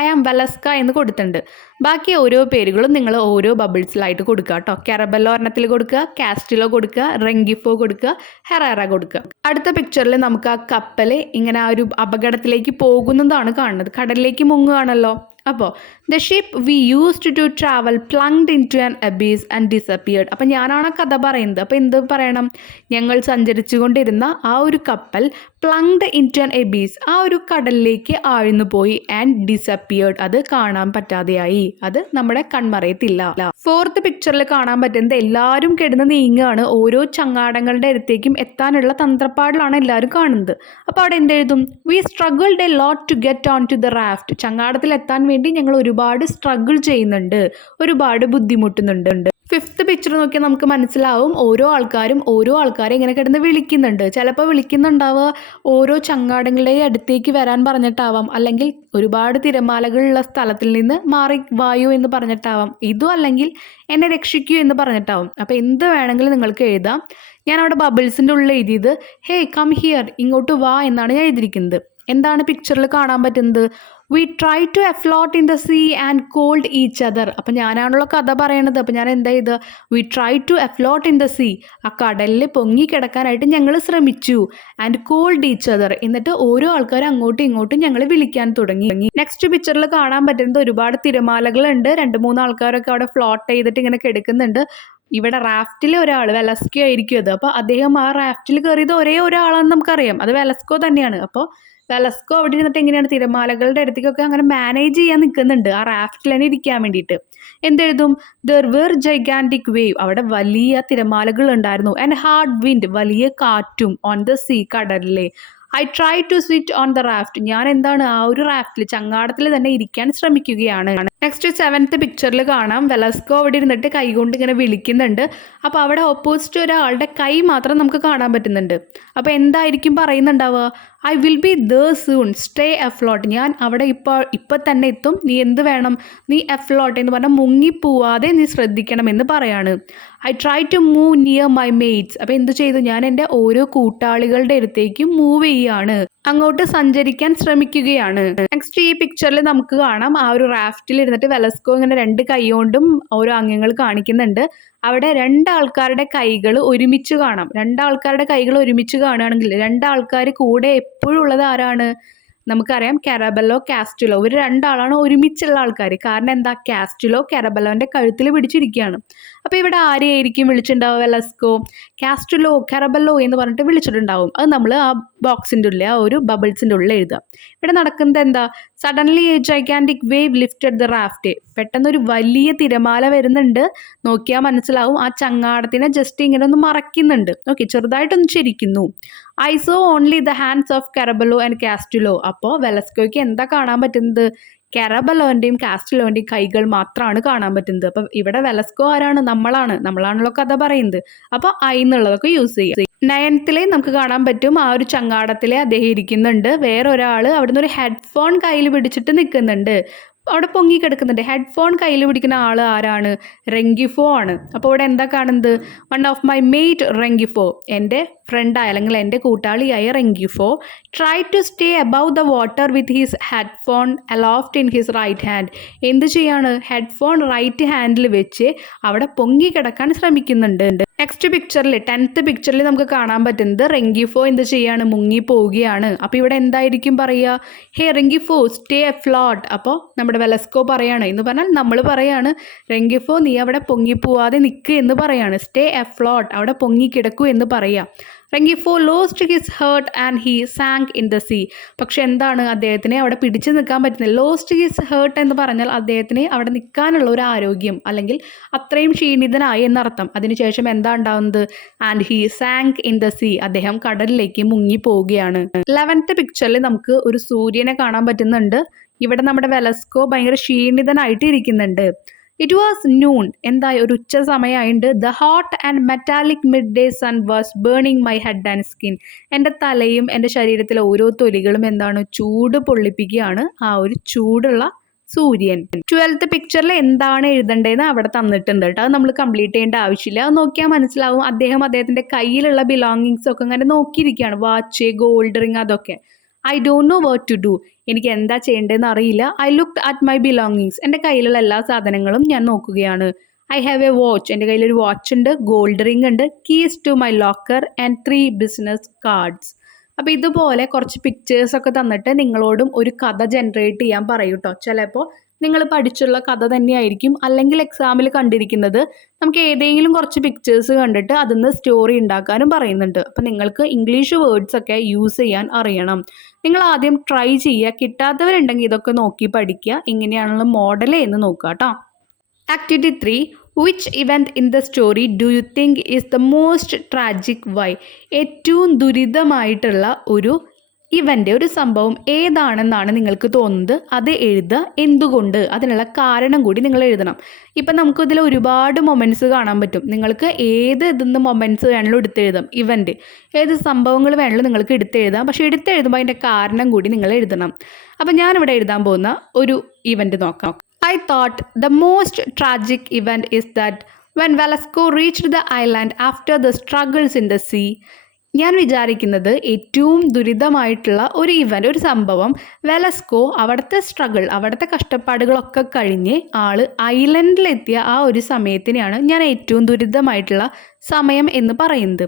ഐ ആം വെലസ്ക എന്ന് കൊടുത്തിട്ടുണ്ട്. ബാക്കി ഓരോ പേരുകളും നിങ്ങൾ ഓരോ ബബിൾസിലായിട്ട് കൊടുക്കുക കേട്ടോ. കരബല്ലോ ഒരെണ്ണത്തിൽ കൊടുക്കുക, കാസ്റ്റിലോ കൊടുക്കുക, റെങ്കിഫോ കൊടുക്കുക, ഹെറേറ കൊടുക്കുക. അടുത്ത പിക്ചറിൽ നമുക്ക് ആ കപ്പൽ ഇങ്ങനെ ആ ഒരു അപകടത്തിലേക്ക് പോകുന്നതാണ് കാണുന്നത്. കടലിലേക്ക് മുങ്ങുകയാണല്ലോ. അപ്പോൾ the ship we used to travel plunged into an abyss and disappeared. അപ്പം ഞാനാണ് കഥ പറയുന്നത്. അപ്പോൾ എന്ത് പറയണം? ഞങ്ങൾ സഞ്ചരിച്ചു കൊണ്ടിരുന്ന ആ ഒരു കപ്പൽ പ്ലങ്ഡ് ഇൻ ടു ആൻ അബീസ്, ആ ഒരു കടലിലേക്ക് ആഴ്ന്നു പോയി. ആൻഡ് ഡിസപ്പിയർഡ്, അത് കാണാൻ പറ്റാതെയായി, അത് നമ്മുടെ കൺമറയത്തില്ല. ഫോർത്ത് പിക്ചറിൽ കാണാൻ പറ്റുന്നത് എല്ലാവരും കിടന്ന് നീങ്ങുകയാണ്. ഓരോ ചങ്ങാടങ്ങളുടെ അടുത്തേക്കും എത്താനുള്ള തന്ത്രപ്പാടിലാണ് എല്ലാവരും കാണുന്നത്. അപ്പോൾ അവിടെ എന്തെഴുതും? We struggled a lot to get on to the raft. ചങ്ങാടത്തിൽ എത്താൻ വേണ്ടി ഞങ്ങൾ ഒരുപാട് സ്ട്രഗിൾ ചെയ്യുന്നുണ്ട്, ഒരുപാട് ബുദ്ധിമുട്ടുന്നുണ്ട്. ഫിഫ്ത്ത് പിക്ചർ നോക്കിയാൽ നമുക്ക് മനസ്സിലാവും, ഓരോ ആൾക്കാരെ ഇങ്ങനെ കിടന്ന് വിളിക്കുന്നുണ്ട്. ചിലപ്പോൾ വിളിക്കുന്നുണ്ടാവുക ഓരോ ചങ്ങാടങ്ങളുടെ അടുത്തേക്ക് വരാൻ പറഞ്ഞിട്ടാവാം, അല്ലെങ്കിൽ ഒരുപാട് തിരമാലകളുള്ള സ്ഥലത്തിൽ നിന്ന് മാറി വായു എന്ന് പറഞ്ഞിട്ടാവാം, ഇതും അല്ലെങ്കിൽ എന്നെ രക്ഷിക്കൂ എന്ന് പറഞ്ഞിട്ടാവും. അപ്പോൾ എന്ത് വേണമെങ്കിലും നിങ്ങൾക്ക് എഴുതാം. ഞാൻ അവിടെ ബബിൾസിൻ്റെ ഉള്ളിൽ എഴുതിയത് ഹേ കം ഹിയർ, ഇങ്ങോട്ട് വാ എന്നാണ് ഞാൻ എഴുതിയിരിക്കുന്നത്. എന്താണ് പിക്ചറിൽ കാണാൻ പറ്റുന്നത്? We try to afloat in the sea and called each other. അപ്പം ഞാനാണല്ലോ കഥ പറയണത്. അപ്പം ഞാൻ എന്താ ചെയ്ത്, we try to afloat in the sea, ആ കടലിൽ പൊങ്ങിക്കിടക്കാനായിട്ട് ഞങ്ങൾ ശ്രമിച്ചു. ആൻഡ് കോൾഡ് ഈച്ച് അതർ, എന്നിട്ട് ഓരോ ആൾക്കാരും അങ്ങോട്ടും ഇങ്ങോട്ടും ഞങ്ങൾ വിളിക്കാൻ തുടങ്ങി. നെക്സ്റ്റ് പിക്ചറിൽ കാണാൻ പറ്റുന്നത് ഒരുപാട് തിരമാലകളുണ്ട്. 2-3 ആൾക്കാരൊക്കെ അവിടെ ഫ്ലോട്ട് ചെയ്തിട്ട് ഇങ്ങനെ കിടക്കുന്നുണ്ട്. ഇവിടെ റാഫ്റ്റിൽ ഒരാൾ, വെലസ്കോ ആയിരിക്കും അത്. അപ്പോൾ അദ്ദേഹം ആ റാഫ്റ്റിൽ കയറിയത് ഒരേ ഒരാളാണെന്ന് നമുക്കറിയാം, അത് വെലസ്കോ തന്നെയാണ്. അപ്പോൾ വെലസ്കോ അവിടെ ഇരുന്നിട്ട് എങ്ങനെയാണ് തിരമാലകളുടെ അടുത്തേക്കൊക്കെ അങ്ങനെ മാനേജ് ചെയ്യാൻ നിൽക്കുന്നുണ്ട്, ആ റാഫ്റ്റിൽ തന്നെ ഇരിക്കാൻ വേണ്ടിയിട്ട്. എന്തെഴുതും, ദർ വെർ ജൈഗാൻറ്റിക് വേവ്, അവിടെ വലിയ തിരമാലകൾ ഉണ്ടായിരുന്നു. ആൻഡ് ഹാർഡ് വിൻഡ്, വലിയ കാറ്റും. ഓൺ ദ സീ, കടലിലെ. I try to sit on the raft, ഞാൻ എന്താണ് ആ ഒരു റാഫ്റ്റിൽ, ചങ്ങാടത്തിൽ തന്നെ ഇരിക്കാൻ ശ്രമിക്കുകയാണ്. നെക്സ്റ്റ് 7th പിക്ചറിൽ കാണാം, വെലസ്കോ അവിടെ ഇരുന്നിട്ട് കൈകൊണ്ട് ഇങ്ങനെ വിളിക്കുന്നുണ്ട്. അപ്പോൾ അവിടെ ഓപ്പോസിറ്റ് ഒരാളുടെ കൈ മാത്രം നമുക്ക് കാണാൻ പറ്റുന്നുണ്ട്. അപ്പോൾ എന്തായിരിക്കും പറയുന്നുണ്ടാവുക, I will be there soon, stay afloat, ഞാൻ അവിടെ ഇപ്പം തന്നെ എത്തും, നീ എന്ത് വേണം, നീ എഫ്ലോട്ട് എന്ന് പറഞ്ഞാൽ മുങ്ങിപ്പോവാതെ നീ ശ്രദ്ധിക്കണമെന്ന് പറയാണ്. I try to move near my mates, അപ്പോൾ എന്ത് ചെയ്തു, ഞാൻ എൻ്റെ ഓരോ കൂട്ടാളികളുടെ അടുത്തേക്ക് മൂവ് ചെയ്യാണ്, അങ്ങോട്ട് സഞ്ചരിക്കാൻ ശ്രമിക്കുകയാണ്. നെക്സ്റ്റ് ഈ പിക്ചറിൽ നമുക്ക് കാണാം, ആ ഒരു റാഫ്റ്റിൽ ഇരുന്നിട്ട് വെലസ്കോ ഇങ്ങനെ 2 കൈ കൊണ്ടും ഓരോ അംഗങ്ങൾ കാണിക്കുന്നുണ്ട്. അവിടെ 2 ആൾക്കാരുടെ കൈകൾ ഒരുമിച്ച് കാണാം. 2 ആൾക്കാരുടെ കൈകൾ ഒരുമിച്ച് കാണുകയാണെങ്കിൽ 2 ആൾക്കാർ കൂടെ എപ്പോഴും ഉള്ളത് ആരാണ്, നമുക്കറിയാം, കാരബല്ലോ, കാസ്റ്റുലോ. ഇവർ 2 ആളാണ് ഒരുമിച്ചുള്ള ആൾക്കാർ. കാരണം എന്താ, കാസ്റ്റുലോ കാരബല്ലോൻ്റെ കഴുത്തിൽ പിടിച്ചിരിക്കുകയാണ്. അപ്പോൾ ഇവിടെ ആരെയായിരിക്കും വിളിച്ചിട്ടുണ്ടാവുക, വെലസ്കോ കാസ്റ്റുലോ കാരബല്ലോ എന്ന് പറഞ്ഞിട്ട് വിളിച്ചിട്ടുണ്ടാവും. അത് നമ്മൾ ആ ബോക്സിൻ്റെ ഉള്ളിൽ, ആ ഒരു ബബിൾസിൻ്റെ ഉള്ളിൽ എഴുതുക. ഇവിടെ നടക്കുന്നത് എന്താ, suddenly A ജൈഗാൻറ്റിക് wave lifted the raft, പെട്ടെന്നൊരു വലിയ തിരമാല വരുന്നുണ്ട്. നോക്കിയാൽ മനസ്സിലാവും, ആ ചങ്ങാടത്തിനെ ജസ്റ്റ് ഇങ്ങനെ ഒന്ന് മറയ്ക്കുന്നുണ്ട്. ഓക്കെ, ചെറുതായിട്ടൊന്ന് ചിരിക്കുന്നു. I saw only the hands of Caraballo and Castillo, അപ്പോൾ വെലസ്കോയ്ക്ക് എന്താ കാണാൻ പറ്റുന്നത്, കാരബലോൻ്റെയും കാസ്റ്റുലോൻ്റെയും കൈകൾ മാത്രമാണ് കാണാൻ പറ്റുന്നത്. അപ്പം ഇവിടെ വെലസ്കോ ആരാണ്, നമ്മളാണല്ലോ കഥ പറയുന്നത്. അപ്പോൾ ഐ എന്നുള്ളതൊക്കെ യൂസ് ചെയ്യും. 9th നമുക്ക് കാണാൻ പറ്റും, ആ ഒരു ചങ്ങാടത്തിലെ അദ്ദേഹം ഇരിക്കുന്നുണ്ട്. വേറൊരാൾ അവിടുന്ന് ഒരു ഹെഡ്ഫോൺ കയ്യിൽ പിടിച്ചിട്ട് നിൽക്കുന്നുണ്ട്, അവിടെ പൊങ്ങി കിടക്കുന്നുണ്ട്. ഹെഡ്ഫോൺ കയ്യിൽ പിടിക്കുന്ന ആൾ ആരാണ്, റെങ്കിഫോ ആണ്. അപ്പോൾ ഇവിടെ എന്താ കാണുന്നത്, one of my mate Rengifo, എൻ്റെ ഫ്രണ്ടായ അല്ലെങ്കിൽ എൻ്റെ കൂട്ടാളിയായ Rengifo try to stay above the water with his headphone aloft in his right hand, എന്ത് ചെയ്യാണ്, ഹെഡ്ഫോൺ റൈറ്റ് ഹാൻഡിൽ വെച്ച് അവിടെ പൊങ്ങി കിടക്കാൻ ശ്രമിക്കുന്നുണ്ട്. നെക്സ്റ്റ് പിക്ചറിൽ 10th പിക്ചറിൽ നമുക്ക് കാണാൻ പറ്റുന്നത് റെങ്കിഫോ എന്ത് ചെയ്യാണ്, മുങ്ങി പോവുകയാണ്. അപ്പോൾ ഇവിടെ എന്തായിരിക്കും പറയുക, ഹേ റെങ്കിഫോ സ്റ്റേ അഫ്ലോട്ട്. അപ്പോൾ നമ്മുടെ വെലസ്കോ പറയാണ്, എന്ന് പറഞ്ഞാൽ നമ്മൾ പറയാണ്, റെങ്കിഫോ നീ അവിടെ പൊങ്ങിപ്പോവാതെ നിൽക്കുക എന്ന് പറയാണ്. സ്റ്റേ അഫ്ലോട്ട്, അവിടെ പൊങ്ങിക്കിടക്കൂ എന്ന് പറയുക. റെങ്കിഫോ lost his heart and he sank in the sea, പക്ഷെ എന്താണ്, അദ്ദേഹത്തിന് അവിടെ പിടിച്ചു നിൽക്കാൻ പറ്റുന്നില്ല. ലോസ്റ്റ് ഹിസ് ഹേർട്ട് എന്ന് പറഞ്ഞാൽ അദ്ദേഹത്തിന് അവിടെ നിൽക്കാനുള്ള ഒരു ആരോഗ്യം, അല്ലെങ്കിൽ അത്രയും ക്ഷീണിതനായി എന്നർത്ഥം. അതിനുശേഷം എന്താ ഉണ്ടാവുന്നത്, and he sank in the see, അദ്ദേഹം കടലിലേക്ക് മുങ്ങി പോവുകയാണ്. 11th പിക്ചറിൽ നമുക്ക് ഒരു സൂര്യനെ കാണാൻ പറ്റുന്നുണ്ട്. ഇവിടെ നമ്മുടെ വെലസ്കോ ഭയങ്കര ക്ഷീണിതനായിട്ട് ഇരിക്കുന്നുണ്ട്. ഇറ്റ് വാസ് നൂൺ, എന്തായി, ഒരു ഉച്ച സമയമായിട്ടുണ്ട്. The hot and metallic midday sun was burning my head and skin, എൻ്റെ തലയും എൻ്റെ ശരീരത്തിലെ ഓരോ തൊലികളും എന്താണ്, ചൂട് പൊള്ളിപ്പിക്കുകയാണ് ആ ഒരു ചൂടുള്ള സൂര്യൻ. 12th പിക്ചറിൽ എന്താണ് എഴുതേണ്ടതെന്ന് അവിടെ തന്നിട്ടുണ്ട് കേട്ടോ, അത് നമ്മൾ കംപ്ലീറ്റ് ചെയ്യേണ്ട ആവശ്യമില്ല. അത് നോക്കിയാൽ മനസ്സിലാവും, അദ്ദേഹത്തിൻ്റെ കയ്യിലുള്ള ബിലോങ്ങിങ്സ് ഒക്കെ അങ്ങനെ നോക്കിയിരിക്കുകയാണ്, വാച്ച്, ഗോൾഡ് റിങ്, അതൊക്കെ. I don't know what to do, എനിക്ക് എന്താ ചെയ്യേണ്ടതെന്ന് അറിയില്ല. I look at my belongings, എൻ്റെ കയ്യിലുള്ള എല്ലാ സാധനങ്ങളും ഞാൻ നോക്കുകയാണ്. ഐ ഹാവ് എ വാച്ച്, എൻ്റെ കയ്യിലൊരു വാച്ച് ഉണ്ട്, ഗോൾഡ് റിങ് ഉണ്ട്, keys to my locker and 3 business cards. അപ്പോൾ ഇതുപോലെ കുറച്ച് പിക്ചേഴ്സൊക്കെ തന്നിട്ട് നിങ്ങളോടും ഒരു കഥ ജനറേറ്റ് ചെയ്യാൻ പറയൂ കേട്ടോ. ചിലപ്പോൾ നിങ്ങൾ പഠിച്ചുള്ള കഥ തന്നെയായിരിക്കും, അല്ലെങ്കിൽ എക്സാമിൽ കണ്ടിരിക്കുന്നത്. നമുക്ക് ഏതെങ്കിലും കുറച്ച് പിക്ചേഴ്സ് കണ്ടിട്ട് അതിൽ നിന്ന് സ്റ്റോറി ഉണ്ടാക്കാനും പറയുന്നുണ്ട്. അപ്പോൾ നിങ്ങൾക്ക് ഇംഗ്ലീഷ് വേർഡ്സ് ഒക്കെ യൂസ് ചെയ്യാൻ അറിയണം. നിങ്ങൾ ആദ്യം ട്രൈ ചെയ്യുക, കിട്ടാത്തവരുണ്ടെങ്കിൽ ഇതൊക്കെ നോക്കി പഠിക്കുക, എങ്ങനെയാണുള്ള മോഡൽ എന്ന് നോക്കുക കേട്ടോ. Activity 3, which event in the story do you think is the most tragic why, ഏറ്റവും ദുരിതമായിട്ടുള്ള ഒരു ഇവൻ്റ്, ഒരു സംഭവം ഏതാണെന്നാണ് നിങ്ങൾക്ക് തോന്നുന്നത്, അത് എഴുതുക. എന്തുകൊണ്ട്, അതിനുള്ള കാരണം കൂടി നിങ്ങൾ എഴുതണം. ഇപ്പം നമുക്കിതിൽ ഒരുപാട് മൊമെൻറ്റ്സ് കാണാൻ പറ്റും. നിങ്ങൾക്ക് ഏത് ഇതിന്ന് മൊമെൻറ്റ്സ് വേണമെങ്കിലും എടുത്തെഴുതാം, ഇവൻ്റ് ഏത് സംഭവങ്ങൾ വേണമെങ്കിലും നിങ്ങൾക്ക് എടുത്തെഴുതാം. പക്ഷേ എടുത്തെഴുതുമ്പോൾ അതിൻ്റെ കാരണം കൂടി നിങ്ങൾ എഴുതണം. അപ്പം ഞാനിവിടെ എഴുതാൻ പോകുന്ന ഒരു ഇവൻ്റ് നോക്കാം. I thought the most tragic event is that when Velasco reached the island after the struggles in the sea, ഞാൻ വിചാരിക്കുന്നത് ഏറ്റവും ദുരിതമായിട്ടുള്ള ഒരു ഇവൻ്റ്, ഒരു സംഭവം, വെലസ്കോ അവിടുത്തെ സ്ട്രഗിൾ, അവിടുത്തെ കഷ്ടപ്പാടുകളൊക്കെ കഴിഞ്ഞ് ആള് ഐലൻഡിലെത്തിയ ആ ഒരു സമയത്തിനെയാണ് ഞാൻ ഏറ്റവും ദുരിതമായിട്ടുള്ള സമയം എന്ന് പറയുന്നത്.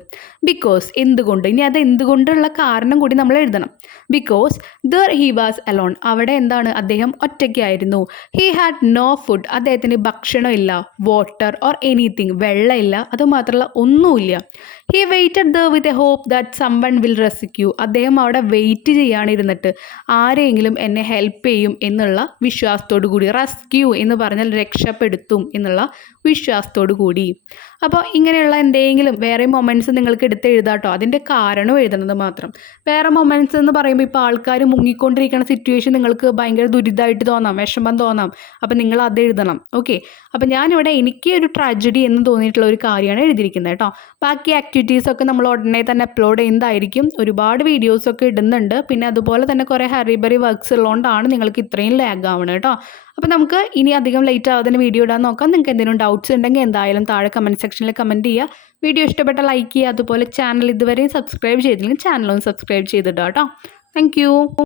ബിക്കോസ് എന്തുകൊണ്ട്, ഇനി അത് എന്തുകൊണ്ടുള്ള കാരണം കൂടി നമ്മൾ എഴുതണം. Because there he was alone, അവിടെ എന്താണ്, അദ്ദേഹം ഒറ്റയ്ക്കായിരുന്നു. ഹി ഹാഡ് നോ ഫുഡ്, അദ്ദേഹത്തിന് ഭക്ഷണമില്ല. വാട്ടർ ഓർ എനിത്തിങ്, വെള്ളമില്ല. അതുമാത്രമല്ല ഒന്നുമില്ല. He waited there with a hope that someone will rescue, അദ്ദേഹം അവിടെ വെയിറ്റ് ചെയ്യാനിരുന്നിട്ട് ആരെങ്കിലും എന്നെ ഹെൽപ്പ് ചെയ്യും എന്നുള്ള വിശ്വാസത്തോടു കൂടി. റെസ്ക്യൂ എന്ന് പറഞ്ഞാൽ രക്ഷപ്പെടുത്തും എന്നുള്ള വിശ്വാസത്തോടു കൂടി. അപ്പോൾ ഇങ്ങനെയുള്ള എന്തെങ്കിലും വേറെ മൊമെൻറ്റ്സ് നിങ്ങൾക്ക് എടുത്ത് എഴുതാട്ടോ, അതിൻ്റെ കാരണം എഴുതുന്നത് മാത്രം. വേറെ മൊമെൻറ്റ്സ് എന്ന് പറയുമ്പോൾ ഇപ്പോൾ ആൾക്കാർ മുങ്ങിക്കൊണ്ടിരിക്കുന്ന സിറ്റുവേഷൻ നിങ്ങൾക്ക് ഭയങ്കര ദുരിതമായിട്ട് തോന്നാം, വിഷമം തോന്നാം. അപ്പോൾ നിങ്ങൾ അത് എഴുതണം. ഓക്കെ, അപ്പോൾ ഞാനിവിടെ എനിക്ക് ഒരു ട്രാജഡി എന്ന് തോന്നിയിട്ടുള്ള ഒരു കാര്യമാണ് എഴുതിയിരിക്കുന്നത് കേട്ടോ. ബാക്കി ആക്ടിവിറ്റീസൊക്കെ നമ്മൾ ഉടനെ തന്നെ അപ്ലോഡ് ചെയ്യുന്നതായിരിക്കും. ഒരുപാട് വീഡിയോസൊക്കെ ഇടുന്നുണ്ട്. പിന്നെ അതുപോലെ തന്നെ കുറേ ഹറിബറി വർക്ക്സ് ഉള്ളതുകൊണ്ടാണ് നിങ്ങൾക്ക് ഇത്രയും ലാഗ് ആവണം കേട്ടോ. അപ്പോൾ നമുക്ക് ഇനി അധികം ലേറ്റ് ആവാതെ വീഡിയോ ഇടാൻ നോക്കാം. നിങ്ങൾക്ക് എന്തെങ്കിലും ഡൗട്ട്സ് ഉണ്ടെങ്കിൽ എന്തായാലും താഴെ കമൻറ്റ് സെക്ഷനിൽ കമൻറ്റ് ചെയ്യുക. വീഡിയോ ഇഷ്ടപ്പെട്ട ലൈക്ക് ചെയ്യുക. അതുപോലെ ചാനൽ ഇതുവരെയും സബ്സ്ക്രൈബ് ചെയ്തില്ലെങ്കിൽ ചാനലൊന്ന് സബ്സ്ക്രൈബ് ചെയ്തിടുക കേട്ടോ. താങ്ക്